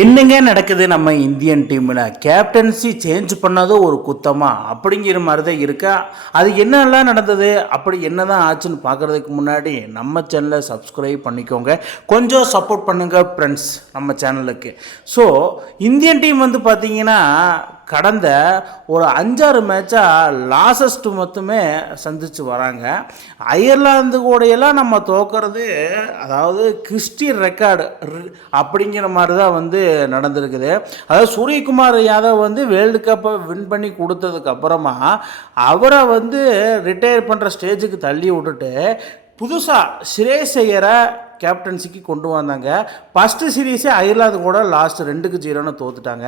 என்னங்க நடக்குது நம்ம இந்தியன் டீமில்? கேப்டன்சி சேஞ்ச் பண்ணதும் ஒரு குத்தமா அப்படிங்கிற மாதிரி தான் இருக்கா. அது என்னெல்லாம் நடந்தது, அப்படி என்ன தான் ஆச்சுன்னு பார்க்குறதுக்கு முன்னாடி நம்ம சேனலை சப்ஸ்கிரைப் பண்ணிக்கோங்க. கொஞ்சம் சப்போர்ட் பண்ணுங்கள் ஃப்ரெண்ட்ஸ் நம்ம சேனலுக்கு. ஸோ இந்தியன் டீம் வந்து பார்த்தீங்கன்னா கடந்த ஒரு 5-6 மேட்சாக லாசஸ்ட்டு மட்டுமே சந்தித்து வராங்க. அயர்லாந்து கூடையெல்லாம் நம்ம தோக்கிறது அதாவது கிறிஸ்டி ரெக்கார்டு அப்படிங்கிற மாதிரி தான் வந்து நடந்திருக்குது. அதாவது சூரியகுமார் யாதவ் வந்து வேர்ல்டு கப்பை வின் பண்ணி கொடுத்ததுக்கப்புறமா அவரை வந்து ரிட்டையர் பண்ணுற ஸ்டேஜுக்கு தள்ளி விட்டுட்டு புதுசாக ஸ்ரேயஸ் ஐயரை கேப்டன்சிக்கு கொண்டு வந்தாங்க. ஃபஸ்ட்டு சீரீஸே அயர்லாந்து கூட லாஸ்ட் 2-0 தோத்துட்டாங்க.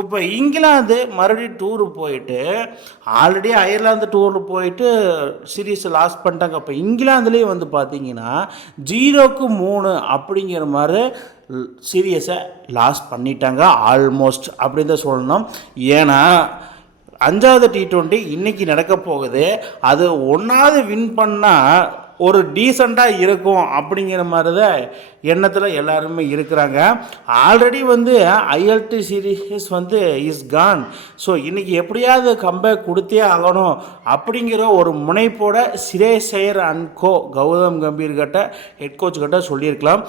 இப்போ இங்கிலாந்து மறுபடியும் டூரு போயிட்டு ஆல்ரெடி அயர்லாந்து டூரில் போயிட்டு சீரீஸை லாஸ் பண்ணிட்டாங்க. இப்போ இங்கிலாந்துலேயும் வந்து பார்த்தீங்கன்னா 0-3 அப்படிங்கிற மாதிரி சீரியஸை லாஸ் பண்ணிட்டாங்க ஆல்மோஸ்ட் அப்படின்னு தான் சொல்லணும். ஏன்னா 5வது T20 இன்றைக்கி நடக்க போகுது. அது 1வது வின் பண்ணால் ஒரு டீசெண்டாக இருக்கும் அப்படிங்கிற மாதிரி தான் எண்ணத்தில் எல்லாருமே இருக்கிறாங்க. ஆல்ரெடி வந்து ஐஎல்டி சீரீஸ் வந்து இஸ் கான். ஸோ இன்றைக்கி எப்படியாவது கம்பேக் கொடுத்தே ஆகணும் அப்படிங்கிற ஒரு முனைப்போட ஸ்ரேயஸ் ஐயர் அண்ட் கோ கௌதம் கம்பீர் கிட்ட ஹெட் கோச் கிட்ட சொல்லியிருக்கலாம்.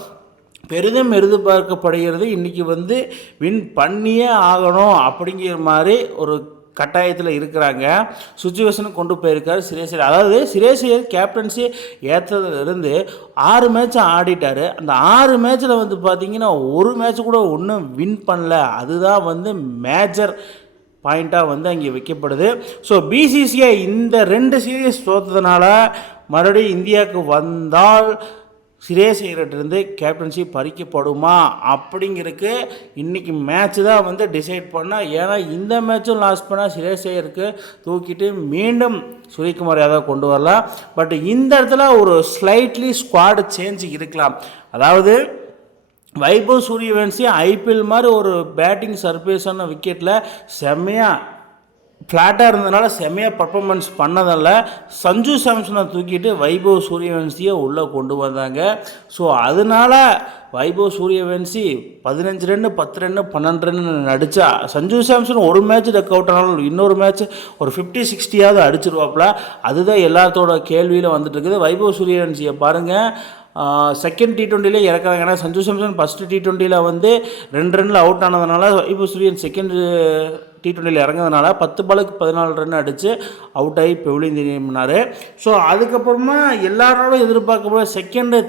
பெரிதும் எதிர்பார்க்கப்படுகிறது இன்றைக்கி வந்து வின் பண்ணியே ஆகணும் அப்படிங்கிற மாதிரி ஒரு கட்டாயத்தில் இருக்கிறாங்க. சுச்சுவேஷனும் கொண்டு போயிருக்காரு ஸ்ரேயஸ் ஐயர். அதாவது ஸ்ரேயஸ் ஐயர் கேப்டன்சி ஏற்றதுலேருந்து 6 மேட்ச் ஆடிட்டார். அந்த 6 மேட்ச்சில் வந்து பார்த்திங்கன்னா ஒரு மேட்ச் கூட ஒன்றும் வின் பண்ணல. அதுதான் வந்து மேஜர் பாயிண்ட்டாக வந்து அங்கே வைக்கப்படுது. ஸோ பிசிசிஐ இந்த 2 சீரீஸ் தோற்றதுனால மறுபடியும் இந்தியாவுக்கு வந்தால் ஸ்ரேயஸ் ஐயர்கிட்டருந்து கேப்டன்சி பறிக்கப்படுமா அப்படிங்கிறதுக்கு இன்றைக்கி மேட்ச்சு தான் வந்து டிசைட் பண்ணால். ஏன்னா இந்த மேட்சும் லாஸ் பண்ணால் ஸ்ரேயஸ் ஐயருக்கு தூக்கிட்டு மீண்டும் சூரியகுமார் யாதவ் கொண்டு வரலாம். பட் இந்த இடத்துல ஒரு ஸ்லைட்லி ஸ்குவாடு சேஞ்ச் இருக்கலாம். அதாவது வைபவ் சூரியவன்சி ஐபிஎல் மாதிரி ஒரு பேட்டிங் சர்ஃபேஸான விக்கெட்டில் செம்மையாக ஃப்ளாட்டாக இருந்ததுனால செம்மையாக பர்ஃபார்மன்ஸ் பண்ணதில்ல. சஞ்சு சாம்சனை தூக்கிட்டு வைபவ் சூரியவன்சியை உள்ளே கொண்டு வந்தாங்க. ஸோ அதனால் Vaibhav Suryavanshi 15 run 10 run 12 run அடித்தா சஞ்சு சாம்சன் ஒரு மேட்ச் டக் அவுட் ஆனாலும் இன்னொரு மேட்ச் ஒரு 50-60 அடிச்சிருவாப்புல. அதுதான் எல்லாத்தோட கேள்வியில் வந்துட்டு இருக்குது. வைபவ் சூரியவன்சியை பாருங்கள், செகண்ட் T20 இறக்குறாங்க. ஏன்னா சஞ்சு சாம்சன் ஃபஸ்ட்டு T20 வந்து 2 ரனில் அவுட் ஆனதுனால வைபவ் சூரியன் செகண்ட் T20 இறங்குறதுனால 10 பாலுக்கு 14 ரன் அடித்து அவுட் ஆகி பெவிலியன் திரும்பினார். ஸோ அதுக்கப்புறமா எல்லாரோடும் எதிர்பார்க்கப்போது செகண்டு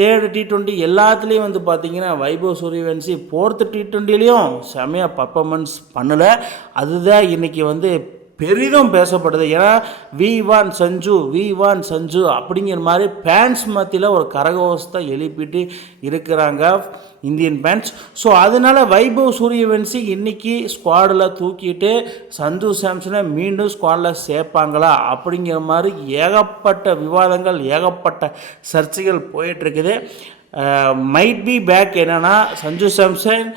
தேர்டு T20 எல்லாத்துலேயும் வந்து பார்த்திங்கன்னா வைபவ் சூரியவன்சி 4th T20 செம்மையாக பர்ஃபார்மன்ஸ் பண்ணலை. அதுதான் இன்றைக்கி வந்து பெரிதும் பேசப்படுது. ஏன்னா வி வான் சஞ்சு அப்படிங்கிற மாதிரி ஃபேன்ஸ் மத்தியில் ஒரு கரகோஷத்தை எழுப்பிட்டு இருக்கிறாங்க இந்தியன் ஃபேன்ஸ். ஸோ அதனால் வைபவ் சூரியவன்சி இன்றைக்கி ஸ்குவாடில் தூக்கிட்டு சஞ்சு சாம்சனை மீண்டும் ஸ்குவாடில் சேர்ப்பாங்களா அப்படிங்கிற மாதிரி ஏகப்பட்ட விவாதங்கள் ஏகப்பட்ட சர்ச்சைகள் போயிட்டுருக்குது. மைட் பி பேக் என்னென்னா சஞ்சு சாம்சன்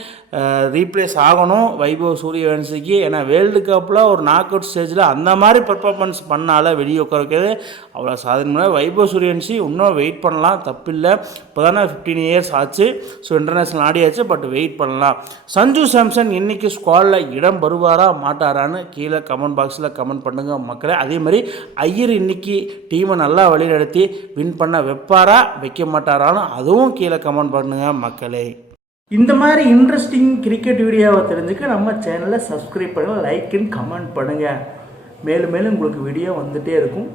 ரீப்ளேஸ் ஆகணும் வைபவ் சூரியவன்சிக்கு. ஏன்னா வேர்ல்டு கப்பில் ஒரு நாக் அவுட் ஸ்டேஜில் அந்த மாதிரி பர்ஃபார்மன்ஸ் பண்ணால வெளியே உட்கார வைக்கிறது அவ்வளோ சாதனை. வைபவ் சூரியவன்சி இன்னும் வெயிட் பண்ணலாம், தப்பில்லை. இப்போ தானே 15 இயர்ஸ் ஆச்சு. ஸோ இன்டர்நேஷ்னல் ஆடியாச்சு, பட் வெயிட் பண்ணலாம். சஞ்சு சாம்சன் இன்றைக்கி ஸ்குவாடில் இடம் வருவாரா மாட்டாரான்னு கீழே கமெண்ட் பாக்ஸில் கமெண்ட் பண்ணுங்கள் மக்களே. அதே மாதிரி ஐயர் இன்றைக்கி டீமை நல்லா வழிநடத்தி வின் பண்ண வைப்பாரா வைக்க மாட்டாரான்னு அதுவும் கீழே கமெண்ட் பண்ணுங்கள் மக்களே. இந்த மாதிரி இன்ட்ரெஸ்டிங் கிரிக்கெட் வீடியோவை தெரிஞ்சுக்க நம்ம சேனலை சப்ஸ்கிரைப் பண்ணுங்கள், லைக் அண்ட் கமெண்ட் பண்ணுங்கள். மேலும் மேலும் உங்களுக்கு வீடியோ வந்துகிட்டே இருக்கும்.